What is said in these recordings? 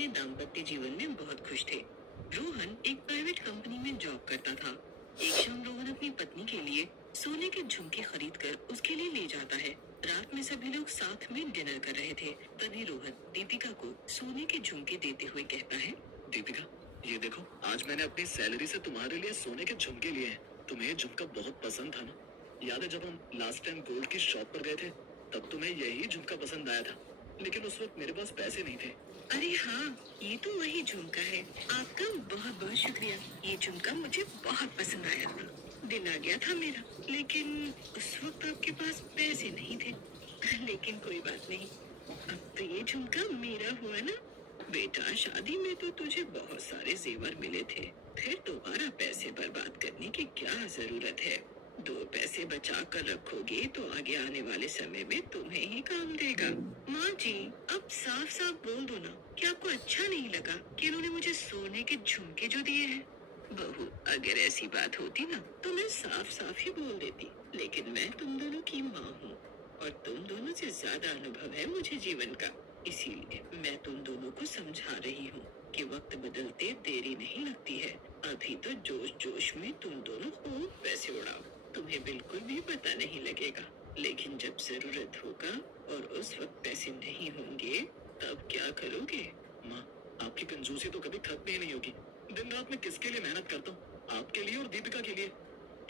अपने दाम्पत्य जीवन में बहुत खुश थे। रोहन एक प्राइवेट कंपनी में जॉब करता था। एक शाम रोहन अपनी पत्नी के लिए सोने के झुमके खरीद कर उसके लिए ले जाता है। रात में सभी लोग साथ में डिनर कर रहे थे। तभी रोहन दीपिका को सोने के झुमके देते हुए कहता है, दीपिका, ये देखो, आज मैंने अपनी सैलरी से तुम्हारे लिए सोने के झुमके लिए हैं। तुम्हें ये झुमका बहुत पसंद था ना? याद है जब हम लास्ट टाइम गोल्ड की शॉप पर गए थे, तब तुम्हें यही झुमका पसंद आया था, लेकिन उस वक्त मेरे पास पैसे नहीं थे। अरे हाँ, ये तो वही झुमका है। आपका बहुत बहुत शुक्रिया। ये झुमका मुझे बहुत पसंद आया था। दिन आ गया था मेरा, लेकिन उस वक्त आपके पास पैसे नहीं थे। लेकिन कोई बात नहीं, अब तो ये झुमका मेरा हुआ ना। बेटा, शादी में तो तुझे बहुत सारे जेवर मिले थे, फिर दोबारा पैसे बर्बाद करने की क्या जरूरत है। दो पैसे बचा कर रखोगे तो आगे आने वाले समय में तुम्हें ही काम देगा। माँ जी, अब साफ साफ बोल दो ना कि आपको अच्छा नहीं लगा कि इन्होंने मुझे सोने के झुमके जो दिए हैं। बहू, अगर ऐसी बात होती ना तो मैं साफ साफ ही बोल देती, लेकिन मैं तुम दोनों की माँ हूँ और तुम दोनों से ज्यादा अनुभव है मुझे जीवन का। इसीलिए मैं तुम दोनों को समझा रही हूँ कि वक्त बदलते देरी नहीं लगती है। अभी तो जोश जोश में तुम दोनों खूब पैसे उड़ाओ, तुम्हें बिल्कुल भी पता नहीं लगेगा। लेकिन जब जरूरत होगा और उस वक्त पैसे नहीं होंगे, तब क्या करोगे? माँ, आपकी कंजूसी तो कभी खत्म ही नहीं होगी। दिन रात मैं किसके लिए मेहनत करता हूँ? आपके लिए और दीपिका के लिए।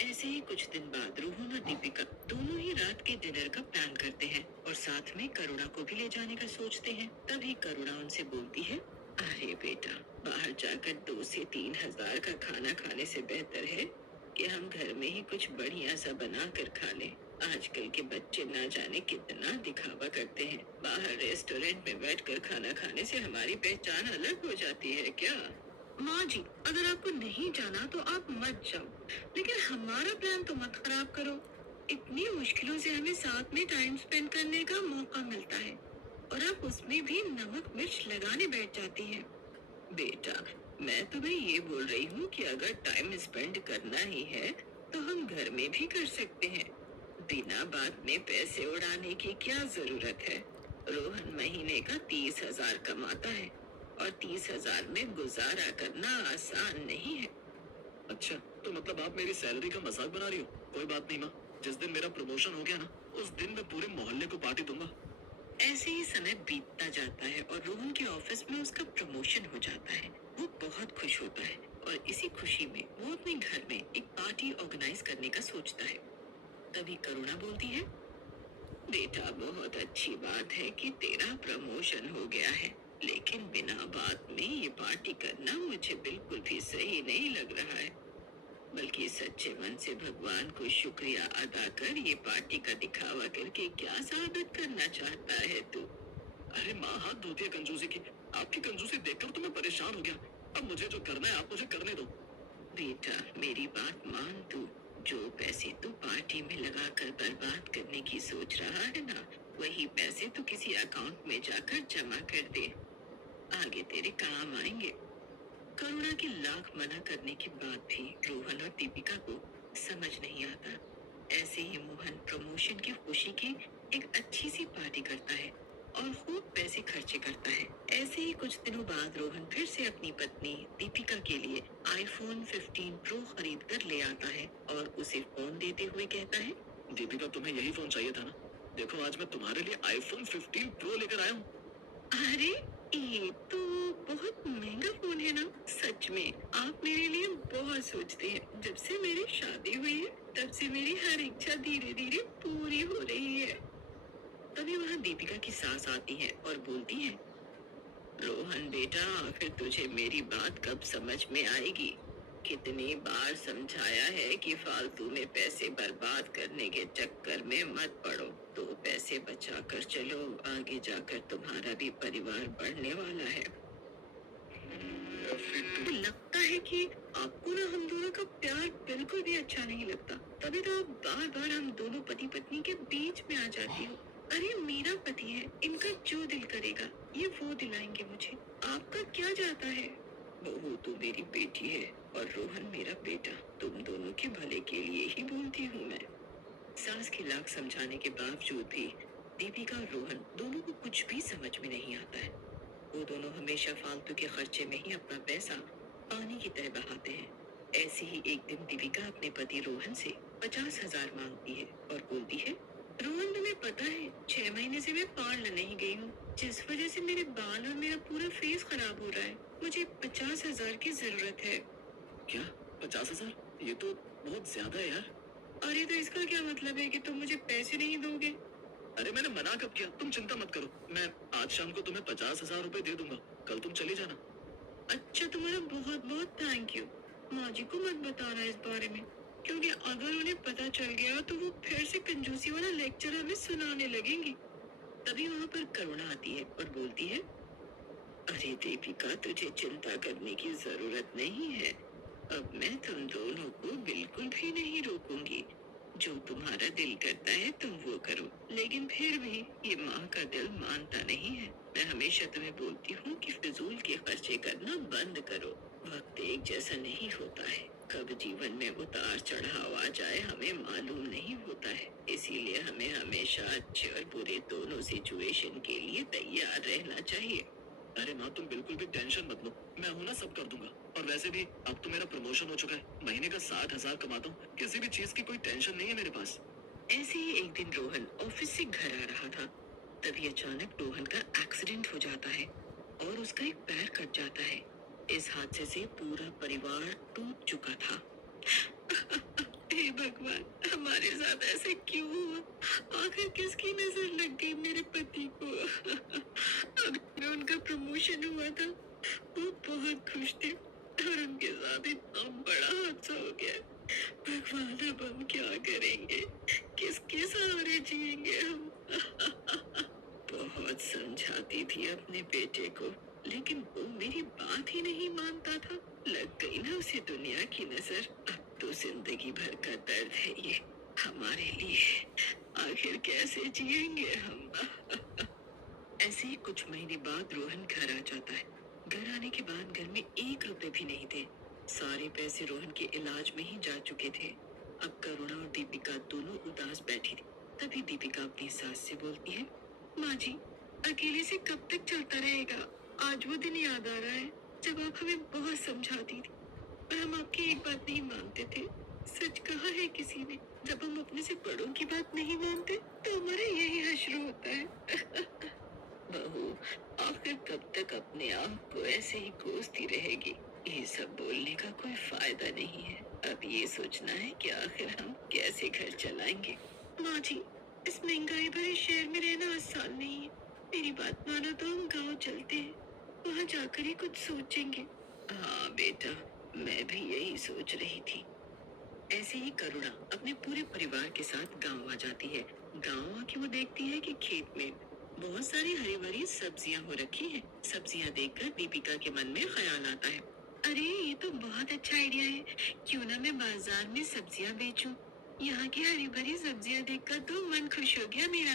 ऐसे ही कुछ दिन बाद रोहन और दीपिका दोनों ही रात के डिनर का प्लान करते हैं और साथ में करुणा को भी ले जाने का सोचते हैं। तभी करुणा उनसे बोलती है, अरे बेटा, बाहर जाकर 2 से 3 हजार का खाना खाने से बेहतर है कि हम घर में ही कुछ बढ़िया सा बना कर खा लें। आजकल के बच्चे ना जाने कितना दिखावा करते हैं। बाहर रेस्टोरेंट में बैठकर खाना खाने से हमारी पहचान अलग हो जाती है क्या? माँ जी, अगर आपको नहीं जाना तो आप मत जाओ, लेकिन हमारा प्लान तो मत खराब करो। इतनी मुश्किलों से हमें साथ में टाइम स्पेंड करने का मौका मिलता है और आप उसमें भी नमक मिर्च लगाने बैठ जाती हैं। बेटा, मैं तुम्हें ये बोल रही हूँ कि अगर टाइम स्पेंड करना ही है तो हम घर में भी कर सकते हैं। बिना बात में पैसे उड़ाने की क्या जरूरत है? रोहन महीने का 30 हजार कमाता है और 30 हजार में गुजारा करना आसान नहीं है। अच्छा, तो मतलब आप मेरी सैलरी का मजाक बना रही हो? कोई बात नहीं माँ, जिस दिन मेरा प्रमोशन हो गया ना, उस दिन मैं पूरे मोहल्ले को पार्टी दूंगा। ऐसे ही समय बीतता जाता है और रोहन के ऑफिस में उसका प्रमोशन हो जाता है। वो बहुत खुश होता है और इसी खुशी में वो अपने घर में एक पार्टी ऑर्गेनाइज करने का सोचता है। तभी करुणा बोलती है, बेटा, बहुत अच्छी बात है कि तेरा प्रमोशन हो गया है, लेकिन बिना बात में ये पार्टी करना मुझे बिल्कुल भी सही नहीं लग रहा है। बल्कि सच्चे मन से भगवान को शुक्रिया अदा कर ये पार्टी का दिखावा करके क्या साबित करना चाहता है तू? अरे माँ, हाथ धोती है कंजूसी की। आपकी कंजूसी देखकर तो मैं परेशान हो गया। अब मुझे जो करना है आप मुझे करने दो। बेटा, मेरी बात मान तू। जो पैसे तू पार्टी में लगाकर बर्बाद करने की सोच रहा है ना, वही पैसे तू किसी अकाउंट में जाकर जमा कर दे, आगे तेरे काम आएंगे। करुणा की लाख मना करने के बाद भी रोहन और दीपिका को समझ नहीं आता। ऐसे ही मोहन प्रमोशन की खुशी की एक अच्छी सी पार्टी करता है और खूब पैसे खर्चे करता है। ऐसे ही कुछ दिनों बाद रोहन फिर से अपनी पत्नी दीपिका के लिए iPhone 15 Pro खरीद कर ले आता है और उसे फोन देते हुए कहता है, दीपिका, तुम्हें यही फोन चाहिए था ना? देखो, आज मैं तुम्हारे लिए iPhone 15 Pro लेकर आया हूँ। अरे, ये तो बहुत महंगा फोन है ना। सच में आप मेरे लिए बहुत सोचते हैं। जब से मेरी शादी हुई है तब से मेरी हर इच्छा धीरे धीरे पूरी हो रही है। तभी वहाँ दीपिका की सास आती है और बोलती है, रोहन बेटा, आखिर तुझे मेरी बात कब समझ में आएगी? कितनी बार समझाया है कि फालतू में पैसे बर्बाद करने के चक्कर में मत पड़ो। तो पैसे बचा कर चलो, आगे जाकर तुम्हारा भी परिवार बढ़ने वाला है। तो लगता है कि आपको ना हम दोनों का प्यार बिल्कुल भी अच्छा नहीं लगता। तभी तो आप बार बार हम दोनों पति पत्नी के बीच में आ जाती हो। अरे, मेरा पति है, इनका जो दिल करेगा ये वो दिलाएंगे मुझे। आपका क्या जाता है? बहू तो मेरी बेटी है और रोहन मेरा बेटा। तुम दोनों के भले के लिए ही बोलती हूँ मैं। सास की लाख समझाने के बावजूद भी दीपिका और रोहन दोनों को कुछ भी समझ में नहीं आता है। वो दोनों हमेशा फालतू के खर्चे में ही अपना पैसा पानी की तरह बहाते हैं। ऐसे ही एक दिन दीपिका अपने पति रोहन से 50,000 मांगती है और बोलती है, रोहन तुम्हें पता है 6 महीने से मैं पार्लर नहीं गई हूँ, जिस वजह से मेरे बाल और मेरा पूरा फेस खराब हो रहा है। मुझे 50,000 की जरूरत है। क्या? 50,000? ये तो बहुत ज्यादा है यार। अरे तो इसका क्या मतलब है कि तुम मुझे पैसे नहीं दोगे? अरे मैंने मना कब किया? तुम चिंता मत करो, मैं आज शाम को तुम्हें 50,000 रुपए दे दूंगा। कल तुम चली जाना। अच्छा, तुम्हारा बहुत बहुत थैंक यू। माँ जी को मत बताना इस बारे में, क्योंकि अगर उन्हें पता चल गया तो वो फिर से कंजूसी वाला लेक्चर हमें सुनाने लगेंगी। तभी वहाँ पर करुणा आती है और बोलती है, अरे दीपिका, तुझे चिंता करने की जरूरत नहीं है। अब मैं तुम दोनों को बिल्कुल भी नहीं रोकूंगी। जो तुम्हारा दिल करता है तुम वो करो, लेकिन फिर भी ये माँ का दिल मानता नहीं है। मैं हमेशा तुम्हें बोलती हूँ कि फिजूल के खर्चे करना बंद करो। वक्त एक जैसा नहीं होता है, कब जीवन में उतार चढ़ाव आ जाए हमें मालूम नहीं होता है। इसीलिए हमें हमेशा अच्छे और बुरे दोनों सिचुएशन के लिए तैयार रहना चाहिए। अरे माँ, तुम बिल्कुल भी टेंशन मत लो, मैं हूं ना, सब कर दूंगा। और वैसे भी अब तो मेरा प्रमोशन हो चुका है, महीने का 60,000 कमाता हूँ, किसी भी चीज की कोई टेंशन नहीं है मेरे पास। ऐसे ही एक दिन रोहन ऑफिस से घर आ रहा था। तभी अचानक रोहन का एक्सीडेंट हो जाता है और उसका एक पैर कट जाता है। इस हादसे से पूरा परिवार टूट चुका था। हे भगवान, हमारे साथ ऐसे क्यों हुआ? आखिर किसकी नजर लग गई मेरे पति को? अगर उनका प्रमोशन हुआ था, वो बहुत खुश थे और उनके साथ इतना बड़ा हादसा हो गया। भगवान, अब हम क्या करेंगे? किसके सहारे जिएंगे हम? बहुत समझाती थी अपने बेटे को, लेकिन वो मेरी बात ही नहीं मानता था। लग गई ना उसे दुनिया की नजर। अब तो जिंदगी भर का दर्द है ये हमारे लिए। आखिर कैसे जिएंगे हम? ऐसे ही कुछ महीने बाद रोहन घर आ जाता है। घर आने के बाद घर में 1 रुपए भी नहीं थे। सारे पैसे रोहन के इलाज में ही जा चुके थे। अब करुणा और दीपिका दोनों उदास बैठी थी। तभी दीपिका अपनी सास से बोलती है, माँ जी, अकेले से कब तक चलता रहेगा? आज वो दिन याद आ रहा है जब आप हमें बहुत समझाती थी और हम आपकी एक बात नहीं मानते थे। सच कहा है किसी ने, जब हम अपने से बड़ों की बात नहीं मानते तो हमारा यही हश्र होता है। बहू, आखिर कब तक अपने आप को ऐसे ही कोसती रहेगी? ये सब बोलने का कोई फायदा नहीं है। अब ये सोचना है कि आखिर हम कैसे घर चलाएंगे। माँ जी, इस महंगाई भरे शहर में रहना आसान नहीं है। मेरी बात मानो तो हम गांव चलते हैं, वहाँ जाकर ही कुछ सोचेंगे। हाँ बेटा, मैं भी यही सोच रही थी। ऐसे ही करुणा अपने पूरे परिवार के साथ गांव आ जाती है। गांव आके वो देखती है कि खेत में बहुत सारी हरी भरी सब्जियां हो रखी हैं। सब्जियां देखकर दीपिका के मन में ख्याल आता है, अरे ये तो बहुत अच्छा आइडिया है। क्यों ना मैं बाजार में सब्जियां बेचूं? यहाँ की हरी भरी सब्जियां देखकर तो मन खुश हो गया मेरा।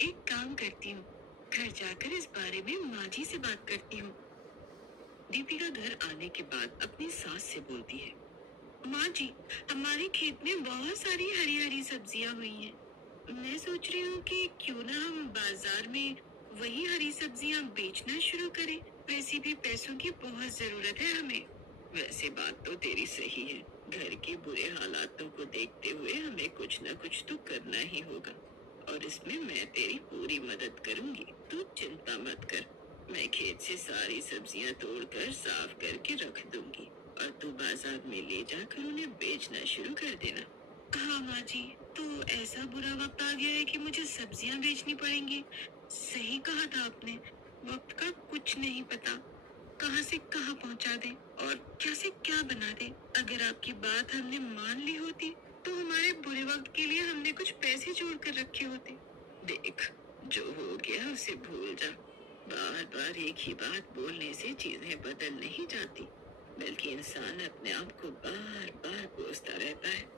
एक काम करती हूँ, घर जाकर इस बारे में माँ जी से बात करती हूँ। दीपिका घर आने के बाद अपनी सास से बोलती है, माँ जी, हमारे खेत में बहुत सारी हरी हरी सब्जियां हुई हैं। मैं सोच रही हूँ कि क्यों ना हम बाजार में वही हरी सब्जियां बेचना शुरू करें। वैसे भी पैसों की बहुत जरूरत है हमें। वैसे बात तो तेरी सही है। घर के बुरे हालातों को देखते हुए हमें कुछ न कुछ तो करना ही होगा, और इसमें मैं तेरी पूरी मदद करूंगी। तू चिंता मत कर, मैं खेत से सारी सब्जियां तोड़कर साफ करके रख दूंगी और तू बाजार में ले जाकर उन्हें बेचना शुरू कर देना। हाँ माँ जी, तो ऐसा बुरा वक्त आ गया है कि मुझे सब्जियां बेचनी पड़ेंगी। सही कहा था आपने, वक्त का कुछ नहीं पता, कहाँ से कहाँ पहुँचा दे और क्या से क्या बना दे। अगर आपकी बात हमने मान ली होती तो हमारे बुरे वक्त के लिए हमने कुछ पैसे जोड़ कर रखे होते। देख, जो हो गया उसे भूल जा। बार बार एक ही बात बोलने से चीजें बदल नहीं जाती, बल्कि इंसान अपने आप को बार बार कोसता रहता है।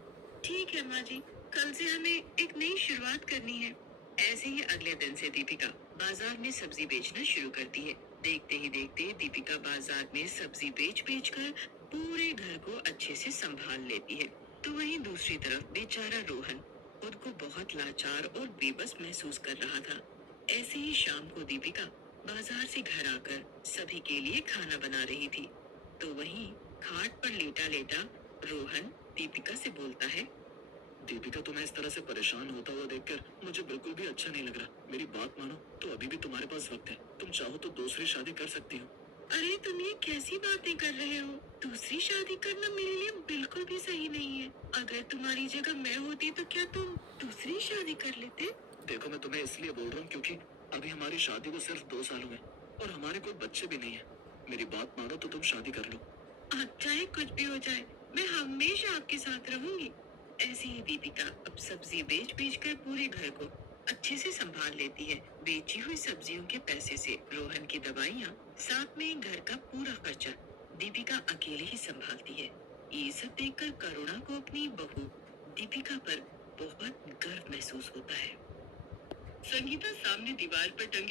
ठीक है माँ जी, कल से हमें एक नई शुरुआत करनी है। ऐसे ही अगले दिन से दीपिका बाजार में सब्जी बेचना शुरू करती है। देखते ही देखते दीपिका बाजार में सब्जी बेच बेच कर पूरे घर को अच्छे से संभाल लेती है। तो वहीं दूसरी तरफ बेचारा रोहन खुद को बहुत लाचार और बेबस महसूस कर रहा था। ऐसे ही शाम को दीपिका बाजार से घर आकर सभी के लिए खाना बना रही थी, तो वहीं खाट पर लेटा लेटा रोहन दीपिका से बोलता है। दीपिका, तुम्हें इस तरह से परेशान होता हुआ देखकर मुझे बिल्कुल भी अच्छा नहीं लग रहा। मेरी बात मानो तो अभी भी तुम्हारे पास वक्त है। तुम चाहो तो दूसरी शादी कर सकती हो। अरे तुम ये कैसी बातें कर रहे हो? दूसरी शादी करना मेरे लिए बिल्कुल भी सही नहीं है। अगर तुम्हारी जगह मैं होती तो क्या तुम दूसरी शादी कर लेते? देखो, मैं तुम्हें इसलिए बोल रहा हूँ क्योंकि अभी हमारी शादी को सिर्फ 2 साल हुए और हमारे कोई बच्चे भी नहीं है। मेरी बात मानो तो तुम शादी कर लो। अब चाहे कुछ भी हो जाए, मैं हमेशा आपके साथ रहूंगी। ऐसी ही दीपिका अब सब्जी बेच बेच कर पूरे घर को अच्छे से संभाल लेती है। बेची हुई सब्जियों के पैसे से रोहन की दवाइयाँ, साथ में घर का पूरा खर्चा दीपिका अकेले ही संभालती है। ये सब देखकर करुणा को अपनी बहू दीपिका पर बहुत गर्व महसूस होता है। संगीता सामने दीवार पर टंगे